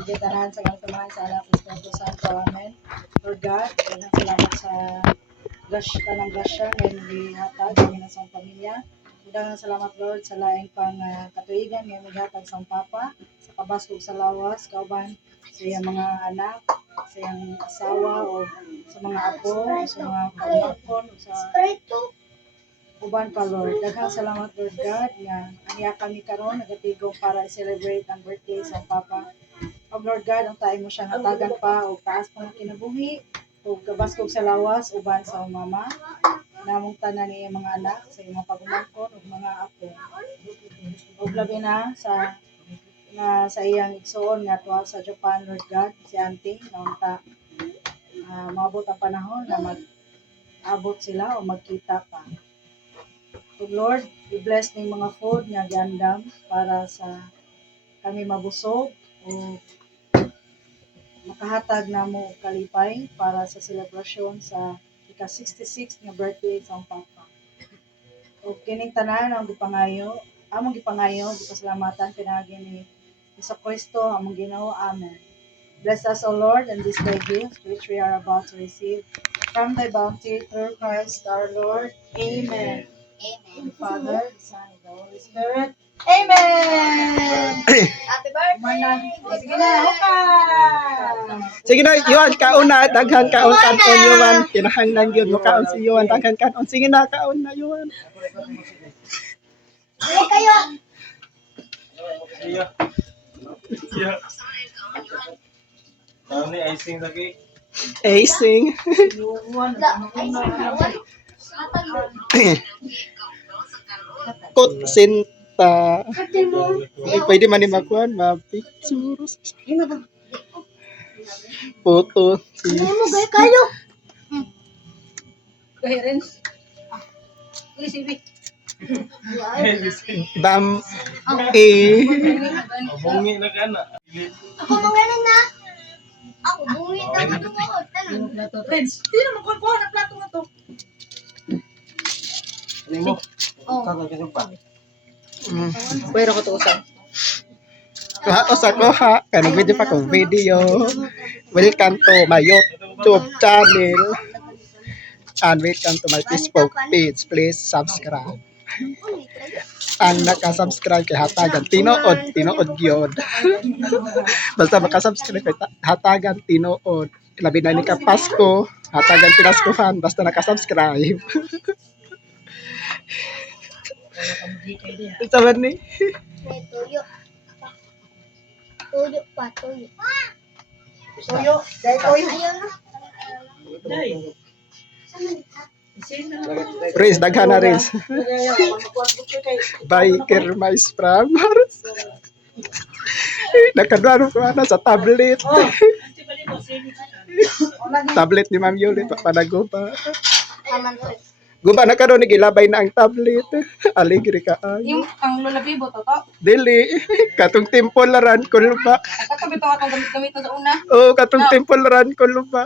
Gitanan sa kasamahan sa anak Espiritu Santo. Amen. Lord God, daghang salamat sa kanang grasya ngayon gihatag kami sa pamilya. Daghang salamat Lord sa laing pang katuigan ngayon gihatag sa papa, sa kabasog sa lawas, kauban sa iyang mga anak, sa iyang asawa o sa mga apo, o sa mga kamangkon, o sa uban pa Lord. Daghang salamat Lord God nga aniya kami karon nagatigom para i-celebrate ang birthday sa papa. O Lord God, ang tayo mo siyang hatagan pa o taas pa ng kinabuhi o kabaskog sa lawas uban sa mama namong tanan ni mga anak sa imong pagumangkon ug mga apo. O labi na sa iyang igsoon nga tuwa sa Japan Lord God si Auntie naon ta maabot ang panahon na mag-abot sila o magkita pa. O Lord, i-bless ning mga food nga giandam para sa kami mabusog o makahatag na mo kalipay para sa selebrasyon sa ika-66 nga birthday sa papa. O kining tanan ang among gipangayo, gipasalamatan pinagi ni Hesus Kristo among Ginoo. Amen. Bless us, O Lord, and this thy gift which we are about to receive from thy bounty through Christ our Lord. Amen. Amen. The Father, the Son, and the Holy Spirit. Amen! Happy birthday! Sige na, hukay! Sige na, Yuan, kaon na. Daghan kaon kanon, Yuan. Kinahanglan yun mo kaon si Yuan. Daghan kaon. Sige na, kaon na, Yuan. Sige kayo! Iya. Tahu ni icing lagi. Acing. Kot sinta. Pwede man ni makuan, ma-picture. Foto. Kayo! Gahirin. Isibi. Dam. Bungi na kana. Ako mangalan na. Ako bungi na ito mo. Friends, hindi naman kuha na plato na to. Ano mo? Oh. Pero ko to usap. Usa ko ha. Kanang video pa kong video. Welcome to my YouTube channel. And welcome to my Facebook page. Please subscribe. Ang nakasubscribe kay hatagan tinuod gyud. Basta makasubscribe kay hatagan tinuod. Labi na ni ka Pasko, hatagan pinaskuhan basta nakasubscribe. Saban ni. Tuyo. Tuyo pa, tuyo. Tuyo, dahil tuyo. Ayun na. Riz, daghan na Riz. Biker mais from Mars. Nakadwaro ko na sa tablet. Tablet ni Ma'am Yuli panago pa. Guba na karon gilabay na ang tablet. Aligri ka ay. Yung ang lulabibo to to. Dili katong temporaran ko lupa. Kato bitaw atong gamit sa una. Oh, katong temporaran ko lupa.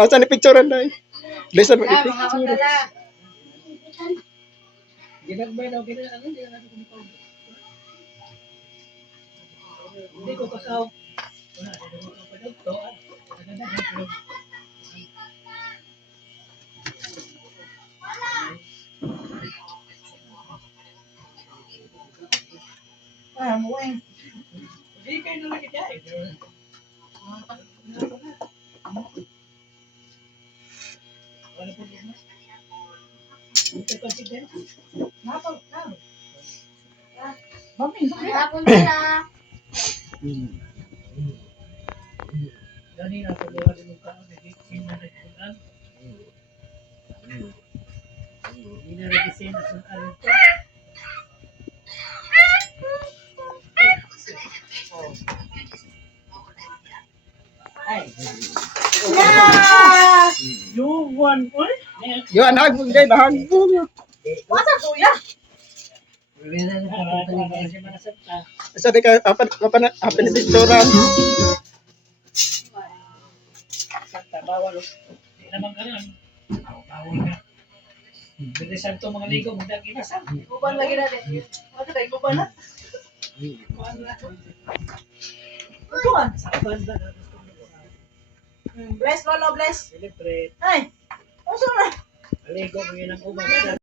Asa ni picturean dai? Lesa mo Mga picture. magdala. Ginagbay daw gina ano di na ko hindi ko pakaw. Wala di ko pa to. Muwing. Hindi kayo na lagi dai. Wala po na. Ito consider. Napo, na. Mami, Hapon sila. Gani na po luwa din ka ni king na nagpunan. Hindi na regisin sa alin to. Ay. You won one? Yo anak mo dai nahagbong. wasa tuya. Asa di ka apa ni picturean? Santa bawal. Di naman kanan. Bawal ka. Dili santo mga ligo mo dagi na sa. Kuban lagi na din. Ano tayo kuban na? Tuan. Sa banda na gusto mo. Bless, Lolo, bless. Celebrate. Ay, uso na. Aligo mo yun ang ubang.